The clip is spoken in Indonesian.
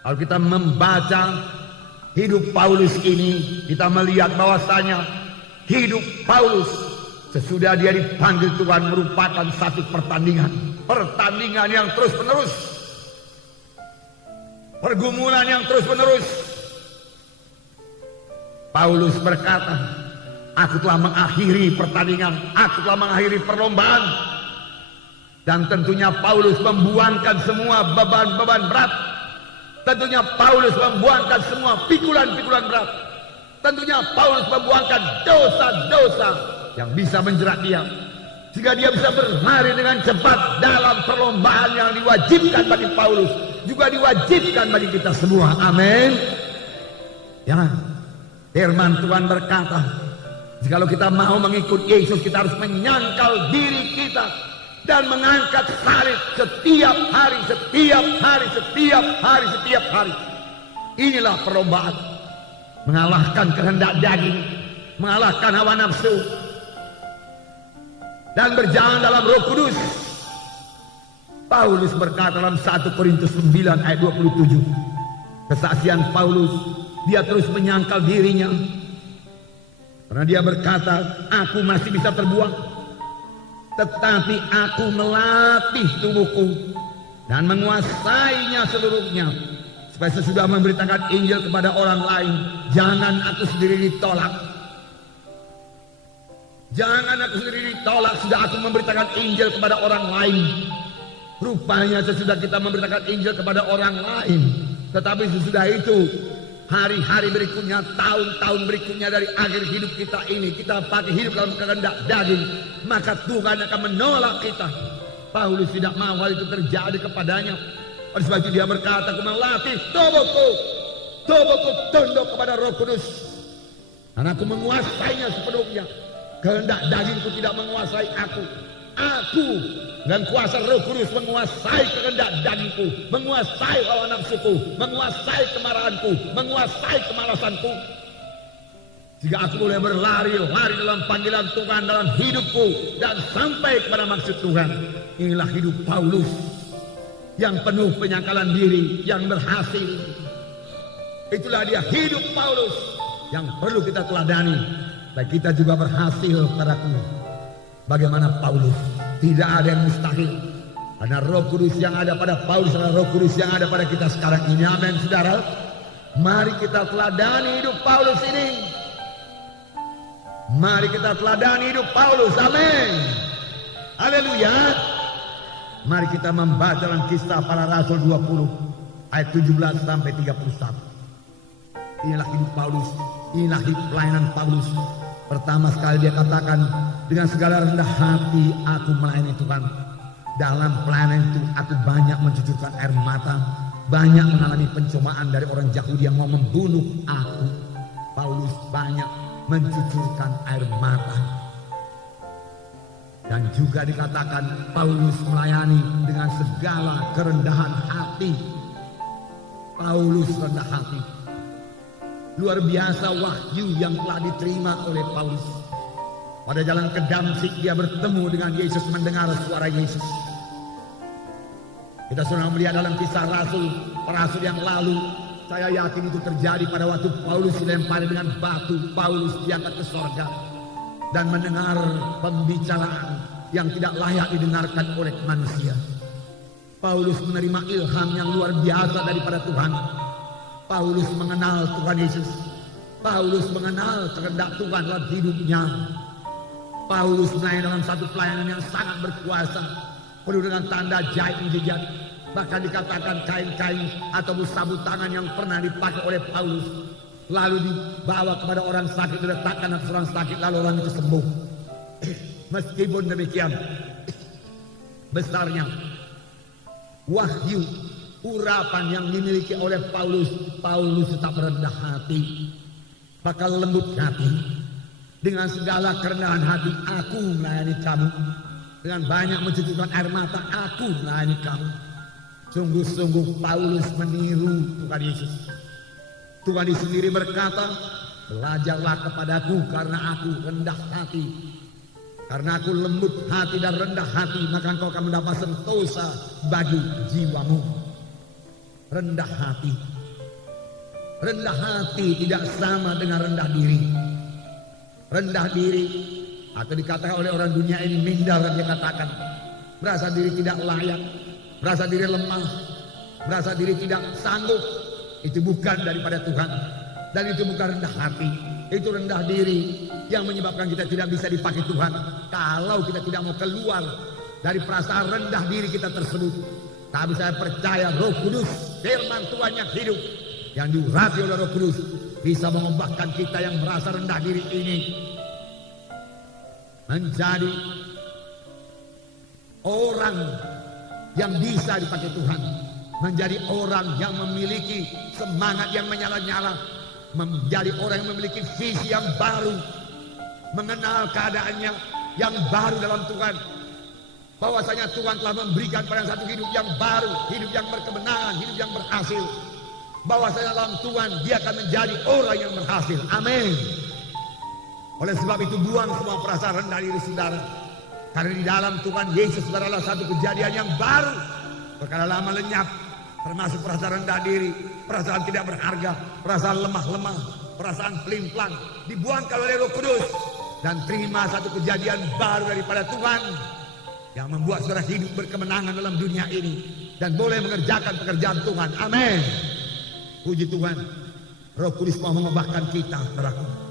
Kalau kita membaca hidup Paulus ini, kita melihat bahwasanya hidup Paulus sesudah dia dipanggil Tuhan merupakan satu pertandingan yang terus menerus, pergumulan yang terus menerus. Paulus berkata, aku telah mengakhiri pertandingan, aku telah mengakhiri perlombaan. Dan tentunya Paulus membuangkan semua beban-beban berat. Tentunya Paulus membuangkan semua pikulan-pikulan berat. Tentunya Paulus membuangkan dosa-dosa yang bisa menjerat dia, sehingga dia bisa berlari dengan cepat dalam perlombaan yang diwajibkan bagi Paulus, juga diwajibkan bagi kita semua. Amin. Ya, firman Tuhan berkata, jikalau kita mau mengikut Yesus, kita harus menyangkal diri kita dan mengangkat salib setiap hari. Inilah perlombaan, mengalahkan kehendak daging, mengalahkan hawa nafsu, dan berjalan dalam Roh Kudus. Paulus berkata dalam 1 Korintus 9 ayat 27, kesaksian Paulus, dia terus menyangkal dirinya, karena dia berkata, aku masih bisa terbuang, tetapi aku melatih tubuhku dan menguasainya seluruhnya, supaya sesudah memberitakan Injil kepada orang lain, jangan aku sendiri ditolak. Jangan aku sendiri ditolak, sudah aku memberitakan Injil kepada orang lain. Rupanya sesudah kita memberitakan Injil kepada orang lain, tetapi sesudah itu, hari-hari berikutnya, tahun-tahun berikutnya dari akhir hidup kita ini, kita pakai hidup dalam kehendak daging, maka Tuhan akan menolak kita. Paulus tidak mau hal itu terjadi kepadanya. Oleh sebab itu dia berkata, aku melatih tubuhku tunduk kepada Roh Kudus, dan aku menguasainya sepenuhnya. Kehendak dagingku tidak menguasai aku. Aku dan kuasa Roh Kudus menguasai kehendak dagingku, menguasai hawa nafsuku, menguasai kemarahanku, menguasai kemalasanku, jika aku boleh berlari-lari dalam panggilan Tuhan dalam hidupku dan sampai kepada maksud Tuhan. Inilah hidup Paulus yang penuh penyangkalan diri, yang berhasil. Itulah dia hidup Paulus yang perlu kita teladani, dan kita juga berhasil padaku. Bagaimana Paulus? Tidak ada yang mustahil, karena Roh Kudus yang ada pada Paulus adalah Roh Kudus yang ada pada kita sekarang ini. Amin, saudara. Mari kita teladani hidup Paulus ini. Mari kita teladani hidup Paulus. Amin. Haleluya. Mari kita membaca dalam Kisah Para Rasul 20 ayat 17 sampai 31. Inilah hidup Paulus, inilah hidup pelayanan Paulus. Pertama sekali dia katakan, dengan segala rendah hati aku melayani Tuhan. Dalam pelayanan itu aku banyak mencucurkan air mata, banyak mengalami pencobaan dari orang Yahudi yang mau membunuh aku. Paulus banyak mencucurkan air mata. Dan juga dikatakan Paulus melayani dengan segala kerendahan hati. Paulus rendah hati. Luar biasa wahyu yang telah diterima oleh Paulus. Pada jalan ke Damsyik dia bertemu dengan Yesus, mendengar suara Yesus. Kita sudah melihat dalam kisah rasul yang lalu. Saya yakin itu terjadi pada waktu Paulus dilempari dengan batu. Paulus diangkat ke sorga dan mendengar pembicaraan yang tidak layak didengarkan oleh manusia. Paulus menerima ilham yang luar biasa daripada Tuhan. Paulus mengenal Tuhan Yesus. Paulus mengenal kehendak Tuhan dalam hidupnya. Paulus melayani dalam satu pelayanan yang sangat berkuasa, penuh dengan tanda jahit mujizat. Bahkan dikatakan kain-kain atau sabut tangan yang pernah dipakai oleh Paulus lalu dibawa kepada orang sakit, diletakkan atas orang sakit, lalu orang itu sembuh. Meskipun demikian, besarnya wahyu urapan yang dimiliki oleh Paulus, Paulus tetap rendah hati, bakal lembut hati. Dengan segala kerendahan hati aku melayani kamu, dengan banyak mencucurkan air mata aku melayani kamu. Sungguh-sungguh Paulus meniru Tuhan Yesus. Tuhan Yesus sendiri berkata, belajarlah kepadaku karena aku rendah hati. Karena aku lembut hati dan rendah hati, maka engkau akan mendapat sentosa bagi jiwamu. rendah hati. Rendah hati tidak sama dengan rendah diri. Rendah diri atau dikatakan oleh orang dunia ini minder, dia katakan merasa diri tidak layak, merasa diri lemah, merasa diri tidak sanggup. Itu bukan daripada Tuhan, dan itu bukan rendah hati. Itu rendah diri yang menyebabkan kita tidak bisa dipakai Tuhan kalau kita tidak mau keluar dari perasaan rendah diri kita tersebut. Tapi saya percaya Roh Kudus, firman Tuhan yang hidup, yang diurapi oleh Roh Kudus, bisa mengubahkan kita yang merasa rendah diri ini menjadi orang yang bisa dipakai Tuhan, menjadi orang yang memiliki semangat yang menyala-nyala, menjadi orang yang memiliki visi yang baru, mengenal keadaannya yang baru dalam Tuhan, bahwasanya Tuhan telah memberikan pada satu hidup yang baru, hidup yang berkemenangan, hidup yang berhasil, bahwasanya dalam Tuhan dia akan menjadi orang yang berhasil. Amin. Oleh sebab itu buang semua perasaan rendah diri saudara, karena di dalam Tuhan Yesus adalah satu kejadian yang baru. Perkara lama lenyap, termasuk perasaan rendah diri, perasaan tidak berharga, perasaan lemah-lemah, perasaan pelimplang, dibuangkan oleh Roh Kudus dan terima satu kejadian baru daripada Tuhan yang membuat saudara hidup berkemenangan dalam dunia ini dan boleh mengerjakan pekerjaan Tuhan. Amin. Puji Tuhan, Roh Kudus mau mengubahkan kita, saudaraku.